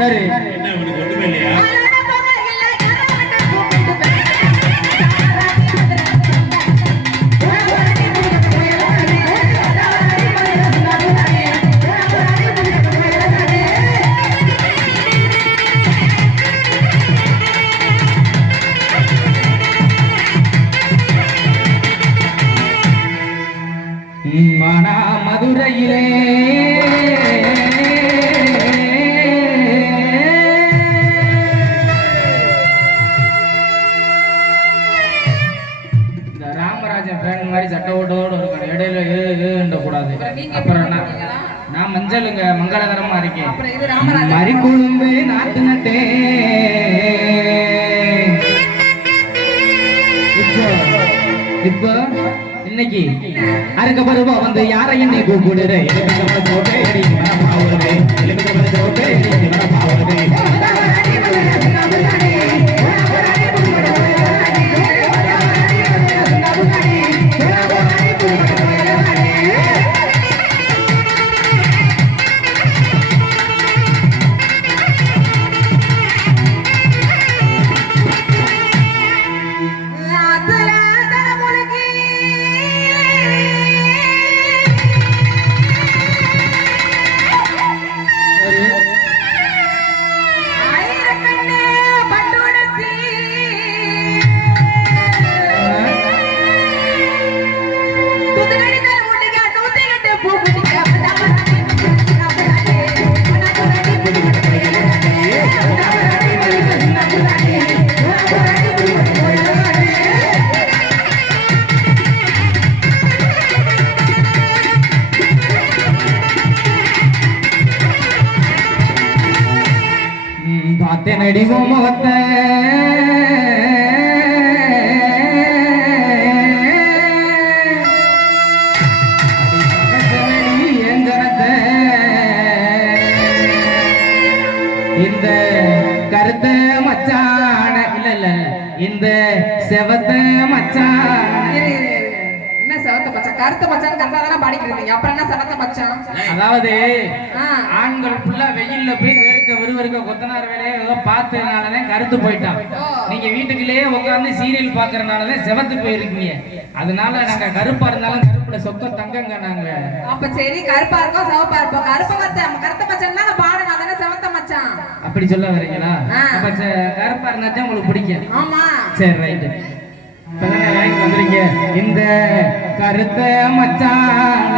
சரி என்ன உனக்கு ஒண்ணுமே இல்லையா? மதுரையிலே ராமராஜன் ஃபேன் மாதிரி சட்டை ஓட்டோடு இருக்கணும் இடையில ஏ ஏன்ற கூடாது. அப்புறம் நான் மஞ்சளுங்க மங்களகரமா இருக்கேன். மறி குழுந்து நாட்டு நட்டே. இப்போ இப்போ இன்னைக்கு அறுக்க பருவா வந்து யாரையும் நீ கூப்பிடுற முகத்தை என் ஜனத்தை. இந்த கருத்த மச்சான இல்ல இல்ல இந்த செவத்த மச்சான. கருத்த மச்சான்? கருத்தா தானே பாடிக்கிட்டு இருந்தீங்க அப்புறம் என்ன செவத்த மச்சான்? அதாவது. ஆண்கள் ஃபுல்லா வெயில்ல போய் வெறுக்க விறுவிறுக்க கொத்தனார் வேலையை ஏதோ பார்த்ததுனாலதான் கருத்து போயிட்டான். நீங்க வீட்டுக்குள்ளேயே உட்கார்ந்து சீரியல் பாக்குறதுனாலதான் செவத்து போயிருக்கீங்க. அதனால நாங்க கருப்பா இருந்தாலும் கருப்புல சொக்க தங்கங்க நாங்க. அப்ப சரி கருப்பா இருக்கோம் சிவப்பா இருப்போம் கருப்ப மச்சான் கருத்த மச்சான் தான் பாடணும் அதானே செவத்த மச்சான்? அப்படி சொல்ல வரீங்களா. அப்ப கருப்பா இருந்தாச்சும் உங்களுக்கு பிடிக்கும். ஆமா. சரி ரைட்டு லைன் வந்துறீங்க இந்த கருத்த மச்சானையும்